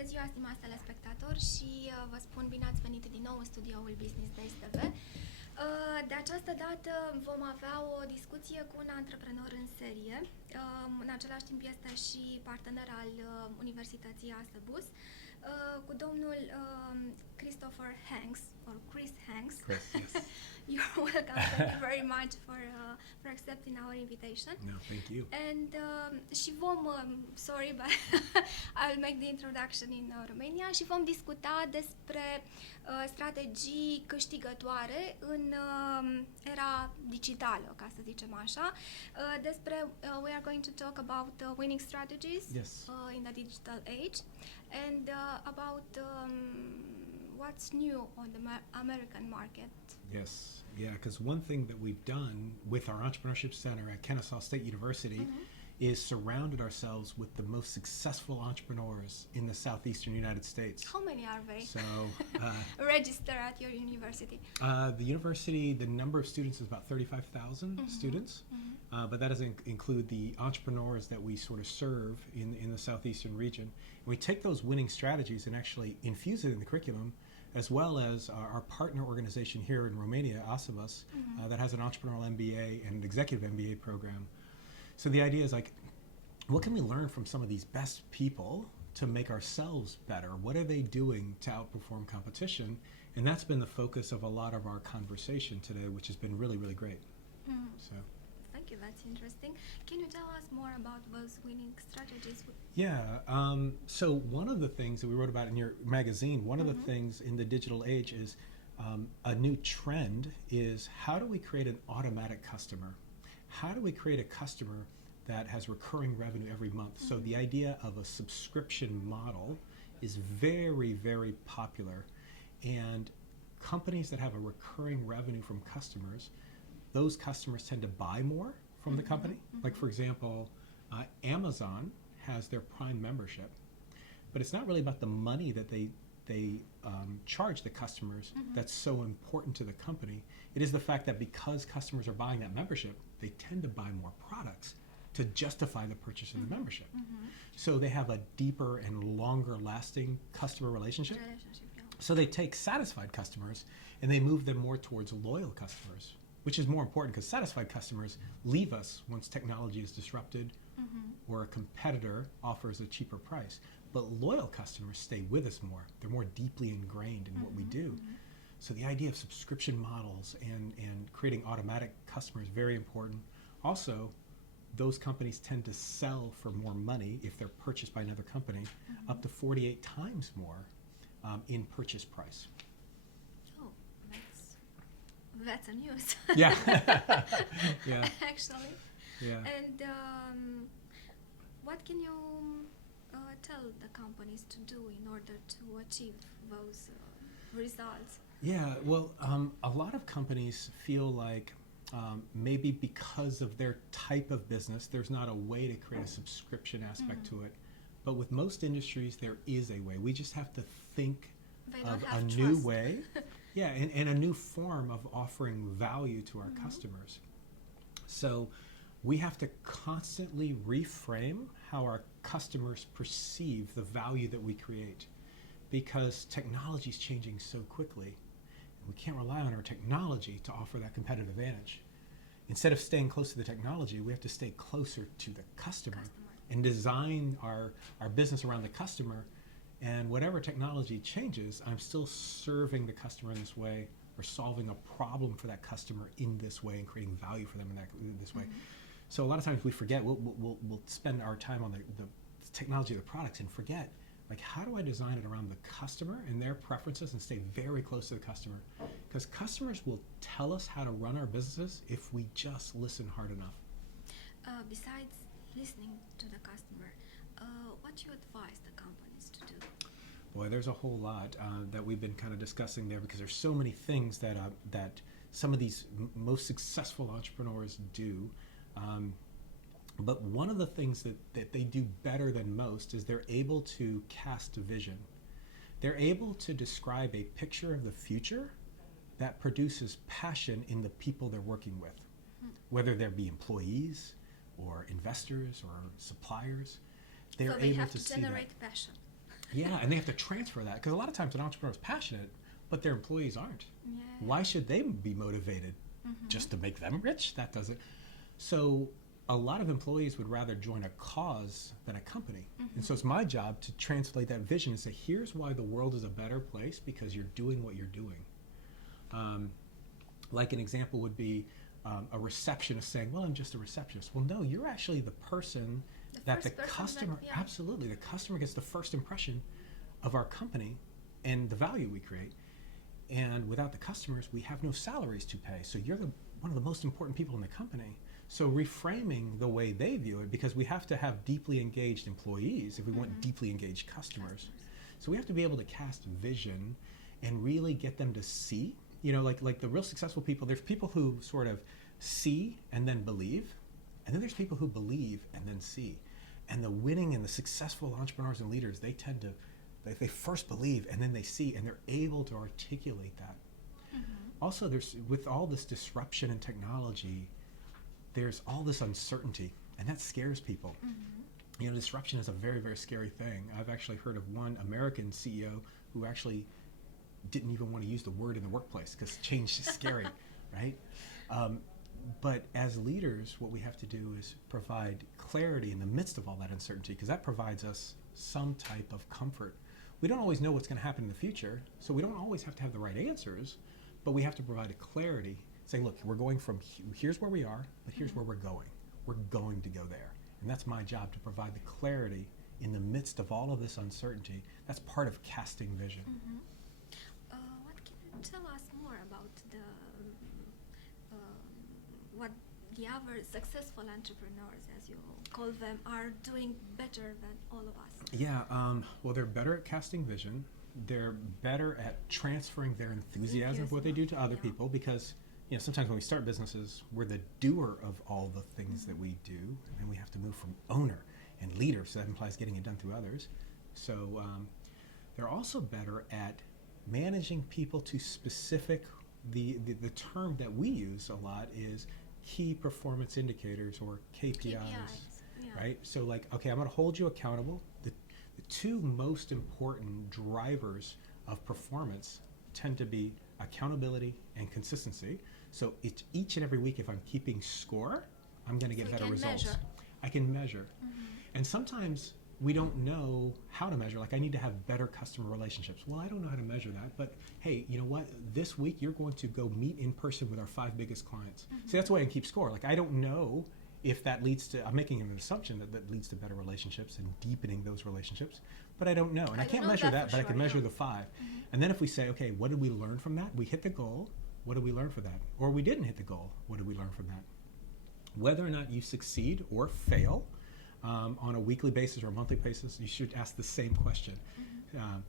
Bună ziua, stimați telespectatori, și vă spun bine ați venit din nou în studioul Business Days TV. De această dată vom avea o discuție cu un antreprenor în serie. În același timp este și partener al Universității Asebus, cu domnul Christopher Hanks, or Chris Hanks. Chris, yes. You're welcome. Thank you very much for accepting our invitation. No, thank you. And și vom, sorry, but I'll make the introduction in Romania, și vom discuta despre strategii câștigătoare în era digitală, ca să zicem așa. We are going to talk about winning strategies in the digital age, and about what's new on the American market. Yes, yeah, because one thing that we've done with our Entrepreneurship Center at Kennesaw State University is surrounded ourselves with the most successful entrepreneurs in the southeastern United States. How many are they? So, register at your university? The university, the number of students is about 35,000 students, but that doesn't include the entrepreneurs that we sort of serve in the southeastern region. And we take those winning strategies and actually infuse it in the curriculum, as well as our partner organization here in Romania, Asebus, that has an entrepreneurial MBA and an executive MBA program. So the idea is, like, what can we learn from some of these best people to make ourselves better? What are they doing to outperform competition? And that's been the focus of a lot of our conversation today, which has been really, really great. So. Thank you, that's interesting. Can you tell us more about those winning strategies? Yeah, so one of the things that we wrote about in your magazine, one of the things in the digital age is a new trend is, how do we create an automatic customer? How do we create a customer that has recurring revenue every month? So the idea of a subscription model is very, very popular. And companies that have a recurring revenue from customers, those customers tend to buy more from the company. Like, for example, Amazon has their Prime membership, but it's not really about the money that they charge the customers that's so important to the company. It is the fact that because customers are buying that membership, they tend to buy more products to justify the purchase of the membership. So they have a deeper and longer lasting customer relationship. So they take satisfied customers and they move them more towards loyal customers, which is more important because satisfied customers leave us once technology is disrupted or a competitor offers a cheaper price. But loyal customers stay with us more. They're more deeply ingrained in what we do. So the idea of subscription models and creating automatic customers is very important. Also, those companies tend to sell for more money if they're purchased by another company, up to 48 times more in purchase price. Oh, that's a news. Yeah. Yeah. Actually. Yeah. And what can you tell the companies to do in order to achieve those results? Yeah, well, a lot of companies feel like maybe because of their type of business, there's not a way to create a subscription aspect to it. But with most industries, there is a way. We just have to think of a new way, and a new form of offering value to our customers. So we have to constantly reframe how our customers perceive the value that we create, because technology is changing so quickly. We can't rely on our technology to offer that competitive advantage. Instead of staying close to the technology, we have to stay closer to the customer and design our business around the customer. And whatever technology changes, I'm still serving the customer in this way, or solving a problem for that customer in this way, and creating value for them in this way. So a lot of times we forget, we'll spend our time on the technology of the products and forget, like, how do I design it around the customer and their preferences and stay very close to the customer? Because customers will tell us how to run our businesses if we just listen hard enough. Besides listening to the customer, what do you advise the companies to do? Boy, there's a whole lot that we've been kind of discussing there, because there's so many things that some of these most successful entrepreneurs do. But one of the things that they do better than most is they're able to cast a vision. They're able to describe a picture of the future that produces passion in the people they're working with, whether there be employees or investors or suppliers. So they have to generate passion. Yeah, and they have to transfer that because a lot of times an entrepreneur is passionate, but their employees aren't. Yeah. Why should they be motivated? Just to make them rich? That doesn't. So a lot of employees would rather join a cause than a company. And so it's my job to translate that vision and say, here's why the world is a better place, because you're doing what you're doing. Like an example would be a receptionist saying, well, I'm just a receptionist. Well, no, you're actually the person that the customer, absolutely, the customer gets the first impression of our company and the value we create. And without the customers, we have no salaries to pay. So you're one of the most important people in the company. So reframing the way they view it, because we have to have deeply engaged employees if we want deeply engaged customers. So we have to be able to cast vision and really get them to see, like the real successful people, there's people who sort of see and then believe, and then there's people who believe and then see. And the winning and the successful entrepreneurs and leaders, they tend to, they first believe and then they see, and they're able to articulate that. Also, there's, with all this disruption in technology, there's all this uncertainty, and that scares people. Disruption is a very, very scary thing. I've actually heard of one American CEO who actually didn't even want to use the word in the workplace because change is scary, right? But as leaders, what we have to do is provide clarity in the midst of all that uncertainty, because that provides us some type of comfort. We don't always know what's going to happen in the future, so we don't always have to have the right answers, but we have to provide a clarity, saying, look, we're going from, here's where we are, but here's where we're going. We're going to go there. And that's my job, to provide the clarity in the midst of all of this uncertainty. That's part of casting vision. What can you tell us more about what the other successful entrepreneurs, as you call them, are doing better than all of us? Yeah, well, they're better at casting vision. They're better at transferring their enthusiasm for what they do to other people, because sometimes when we start businesses, we're the doer of all the things that we do, and we have to move from owner and leader, so that implies getting it done through others. So they're also better at managing people to specific, the term that we use a lot is key performance indicators, or KPIs. Right? So like, okay, I'm going to hold you accountable. The two most important drivers of performance tend to be accountability and consistency. So it's each and every week, if I'm keeping score, I'm going to get better results. I can measure. And sometimes we don't know how to measure. Like, I need to have better customer relationships. Well, I don't know how to measure that, but hey, you know what? This week you're going to go meet in person with our 5 biggest clients. So that's why I can keep score. Like, I don't know if that leads to, I'm making an assumption that leads to better relationships and deepening those relationships, but I don't know. And I can't measure that, but I can measure the 5. And then if we say, okay, what did we learn from that? We hit the goal. What did we learn from that? Or we didn't hit the goal. What did we learn from that? Whether or not you succeed or fail on a weekly basis or a monthly basis, you should ask the same question.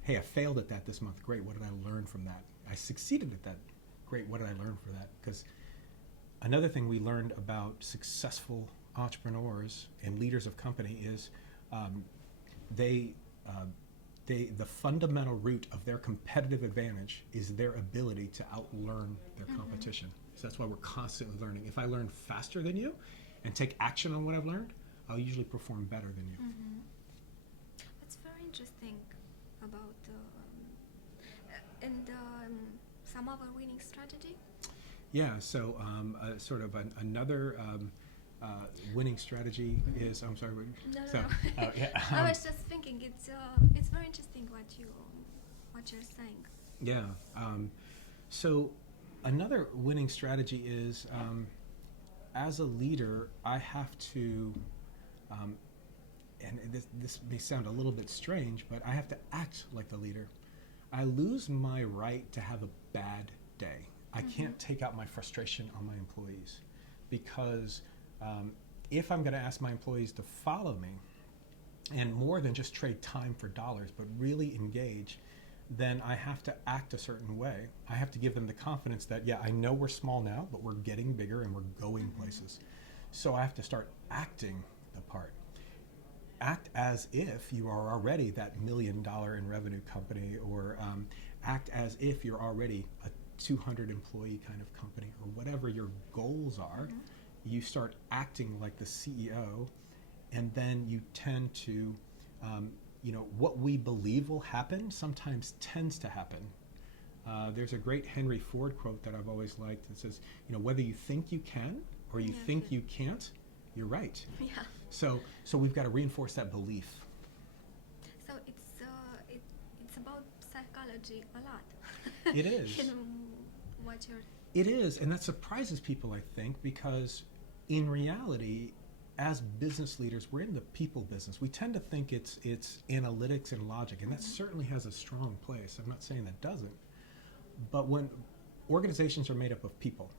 Hey, I failed at that this month. Great. What did I learn from that? I succeeded at that. Great. What did I learn from that? Because another thing we learned about successful entrepreneurs and leaders of company is the fundamental root of their competitive advantage is their ability to outlearn their competition. So that's why we're constantly learning. If I learn faster than you and take action on what I've learned, I'll usually perform better than you. That's very interesting about some other winning strategy. Yeah, so sort of another winning strategy is, I'm sorry. No. I was just thinking it's very interesting what you're saying. Yeah. So another winning strategy is, as a leader, I have to, and this may sound a little bit strange, but I have to act like the leader. I lose my right to have a bad day. I can't take out my frustration on my employees, because if I'm going to ask my employees to follow me, and more than just trade time for dollars, but really engage, then I have to act a certain way. I have to give them the confidence that, yeah, I know we're small now, but we're getting bigger and we're going places. So I have to start acting the part. Act as if you are already that $1 million in revenue company, or act as if you're already a 200 employee kind of company, or whatever your goals are. You start acting like the CEO, and then you tend to what we believe will happen sometimes tends to happen. There's a great Henry Ford quote that I've always liked. It says, whether you think you can or you Yes, think yes. you can't, you're right. Yeah. So we've got to reinforce that belief. So it's about psychology a lot. It is. What you're It is, and that surprises people, I think, because in reality, as business leaders, we're in the people business. We tend to think it's analytics and logic, and that certainly has a strong place. I'm not saying that doesn't. But when organizations are made up of people,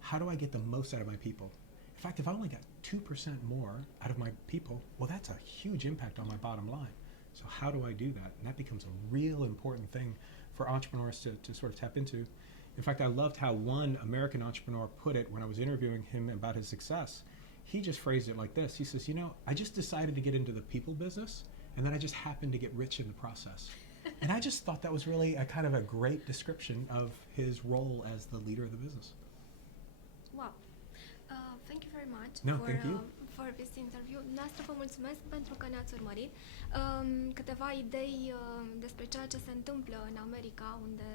how do I get the most out of my people? In fact, if I only got 2% more out of my people, well, that's a huge impact on my bottom line. So how do I do that? And that becomes a real important thing for entrepreneurs to sort of tap into. In fact, I loved how one American entrepreneur put it when I was interviewing him about his success. He just phrased it like this. He says, I just decided to get into the people business, and then I just happened to get rich in the process. And I just thought that was really a kind of a great description of his role as the leader of the business. Wow. Thank you very much No, thank you. For this interview. Noastră vă mulțumesc pentru că ne-ați urmărit. Câteva idei despre ceea ce se întâmplă în America, unde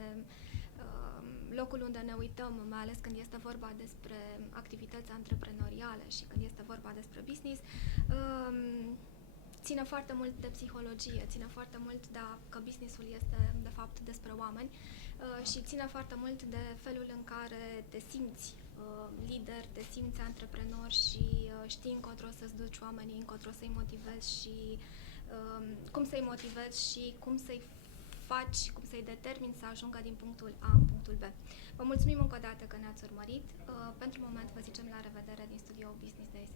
locul unde ne uităm, mai ales când este vorba despre activități antreprenoriale și când este vorba despre business, ține foarte mult de psihologie, ține foarte mult că businessul este de fapt despre oameni și ține foarte mult de felul în care te simți lider, te simți antreprenor și știi încotro să-ți duci oamenii, încotro să-i motivezi și cum să-i motivezi și cum să-i faci, cum să-i determini să ajungă din punctul A în punctul B. Vă mulțumim încă o dată că ne-ați urmărit. Pentru moment vă zicem la revedere din studioul Business Days.